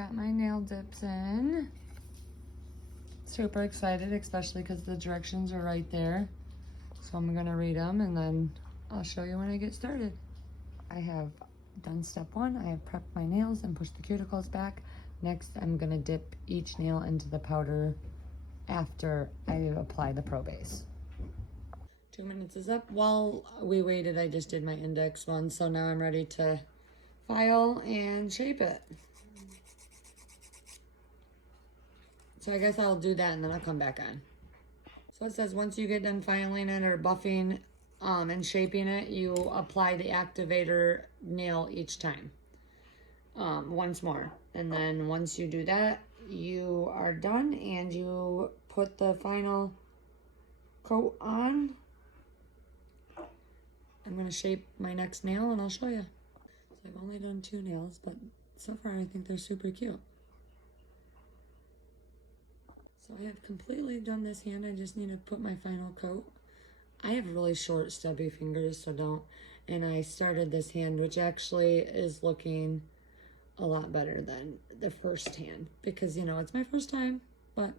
got my nail dips in. Super excited, especially because the directions are right there. So I'm gonna read them and then I'll show you when I get started. I have done step 1. I have prepped my nails and pushed the cuticles back. Next, I'm gonna dip each nail into the powder after I apply the Pro Base. 2 minutes is up. While we waited, I just did my index one, so now I'm ready to file and shape it. So I guess I'll do that and then I'll come back on. So it says once you get done filing it or buffing and shaping it, you apply the activator nail each time. Once more. And then once you do that, you are done and you put the final coat on. I'm going to shape my next nail and I'll show you. So I've only done 2 nails, but so far I think they're super cute. So I have completely done this hand. I just need to put my final coat. I have really short stubby fingers, so don't. And I started this hand, which actually is looking a lot better than the first hand because, you know, it's my first time, but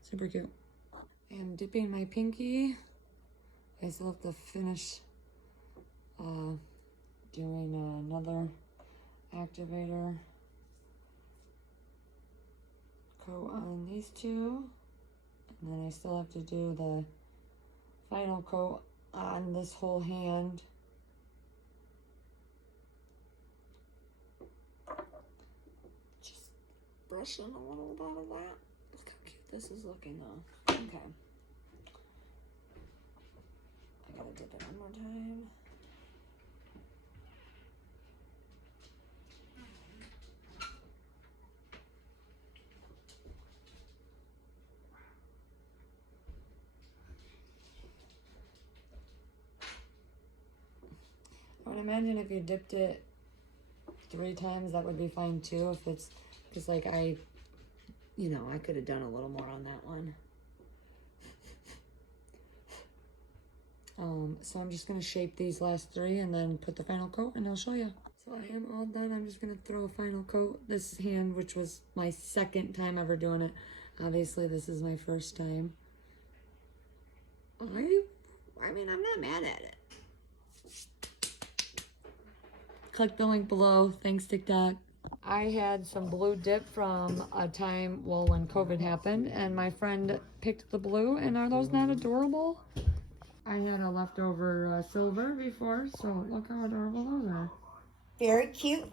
super cute. I am dipping my pinky. I still have to finish doing another activator coat on these 2. And then I still have to do the final coat on this whole hand. Just brushing a little bit of that. Look how cute this is looking though. Okay. I gotta dip it one more time. I would imagine if you dipped it 3 times, that would be fine too. If it's, because like I could have done a little more on that one. So I'm just gonna shape these last 3 and then put the final coat and I'll show you. So I am all done. I'm just gonna throw a final coat. This hand, which was my second time ever doing it. Obviously this is my first time. I mean, I'm not mad at it. Click the link below. Thanks, TikTok. I had some blue dip from a time, well, when COVID happened, and my friend picked the blue, and are those not adorable? I had a leftover silver before, so look how adorable those are. Very cute.